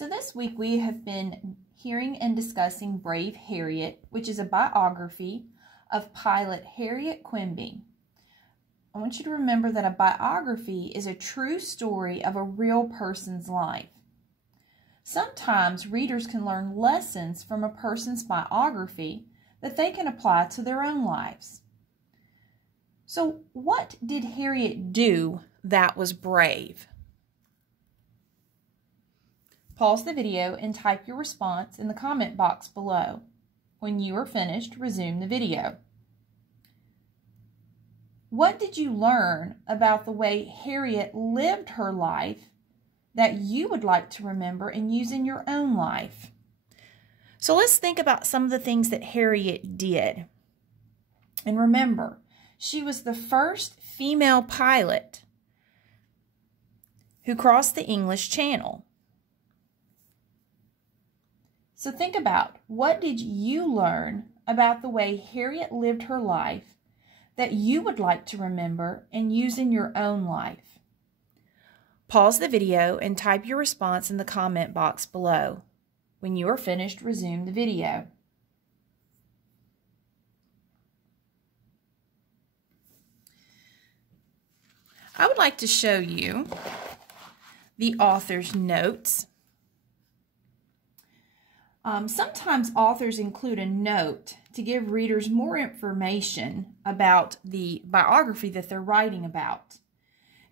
So this week we have been hearing and discussing Brave Harriet, which is a biography of pilot Harriet Quimby. I want you to remember that a biography is a true story of a real person's life. Sometimes readers can learn lessons from a person's biography that they can apply to their own lives. So what did Harriet do that was brave? Pause the video and type your response in the comment box below. When you are finished, resume the video. What did you learn about the way Harriet lived her life that you would like to remember and use in your own life? So let's think about some of the things that Harriet did. And remember, she was the first female pilot who crossed the English Channel. So think about, what did you learn about the way Harriet lived her life that you would like to remember and use in your own life? Pause the video and type your response in the comment box below. When you are finished, resume the video. I would like to show you the author's notes. Sometimes authors include a note to give readers more information about the biography that they're writing about.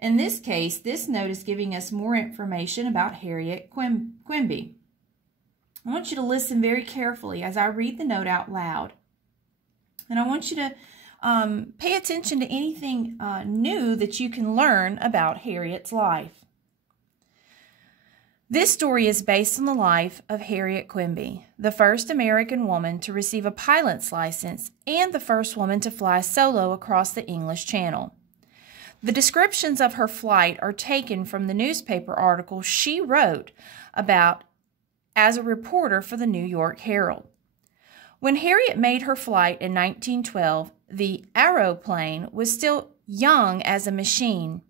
In this case, this note is giving us more information about Harriet Quimby. I want you to listen very carefully as I read the note out loud. And I want you to pay attention to anything new that you can learn about Harriet's life. This story is based on the life of Harriet Quimby, the first American woman to receive a pilot's license and the first woman to fly solo across the English Channel. The descriptions of her flight are taken from the newspaper article she wrote about as a reporter for the New York Herald. When Harriet made her flight in 1912, the aeroplane was still young as a machine,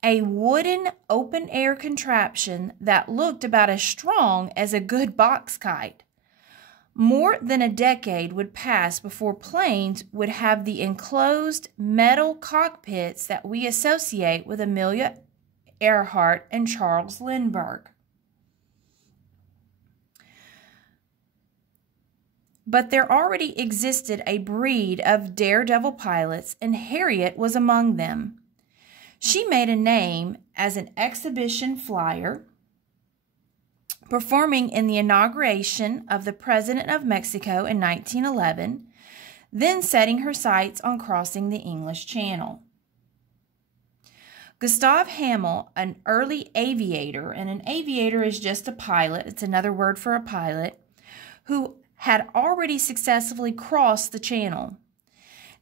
a wooden open-air contraption that looked about as strong as a good box kite. More than a decade would pass before planes would have the enclosed metal cockpits that we associate with Amelia Earhart and Charles Lindbergh. But there already existed a breed of daredevil pilots, and Harriet was among them. She made a name as an exhibition flyer, performing in the inauguration of the President of Mexico in 1911, then setting her sights on crossing the English Channel. Gustav Hamel, an early aviator, and an aviator is just a pilot, it's another word for a pilot, who had already successfully crossed the channel,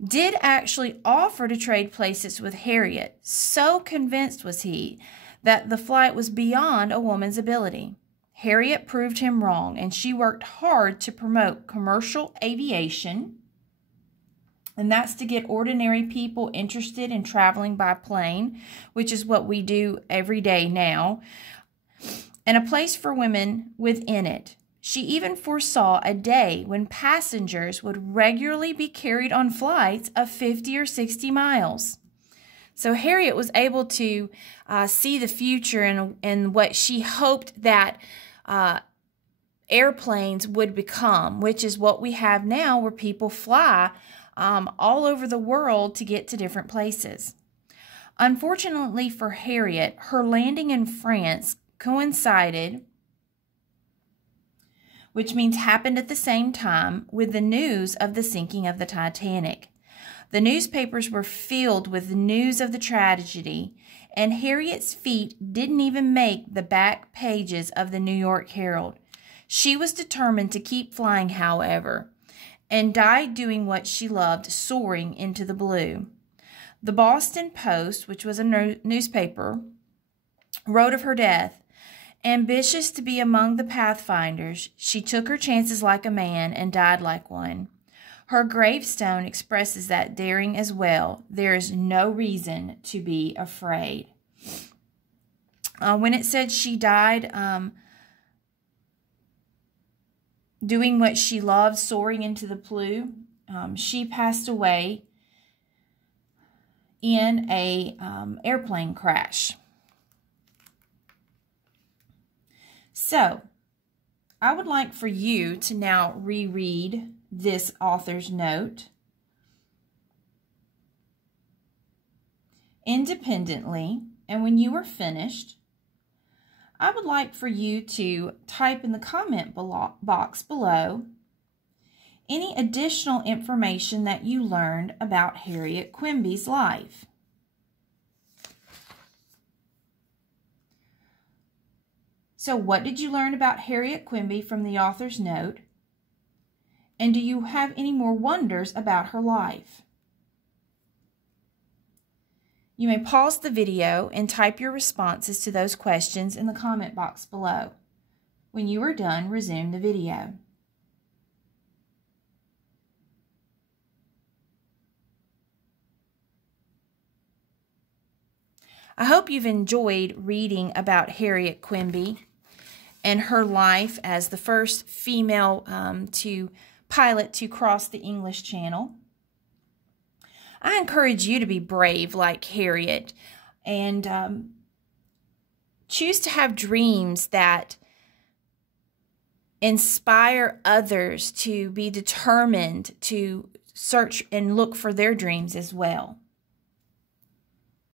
did actually offer to trade places with Harriet. So convinced was he that the flight was beyond a woman's ability. Harriet proved him wrong, and she worked hard to promote commercial aviation, and that's to get ordinary people interested in traveling by plane, which is what we do every day now, and a place for women within it. She even foresaw a day when passengers would regularly be carried on flights of 50 or 60 miles. So Harriet was able to see the future and what she hoped that airplanes would become, which is what we have now, where people fly all over the world to get to different places. Unfortunately for Harriet, her landing in France coincided, which means happened at the same time, with the news of the sinking of the Titanic. The newspapers were filled with news of the tragedy, and Harriet's feet didn't even make the back pages of the New York Herald. She was determined to keep flying, however, and died doing what she loved, soaring into the blue. The Boston Post, which was a newspaper, wrote of her death, "Ambitious to be among the pathfinders, she took her chances like a man and died like one. Her gravestone expresses that daring as well. There is no reason to be afraid." When it said she died doing what she loved, soaring into the blue. She passed away in a airplane crash. So, I would like for you to now reread this author's note independently, and when you are finished, I would like for you to type in the comment box below any additional information that you learned about Harriet Quimby's life. So what did you learn about Harriet Quimby from the author's note? And do you have any more wonders about her life? You may pause the video and type your responses to those questions in the comment box below. When you are done, resume the video. I hope you've enjoyed reading about Harriet Quimby and her life as the first female pilot to cross the English Channel. I encourage you to be brave like Harriet and choose to have dreams that inspire others to be determined to search and look for their dreams as well.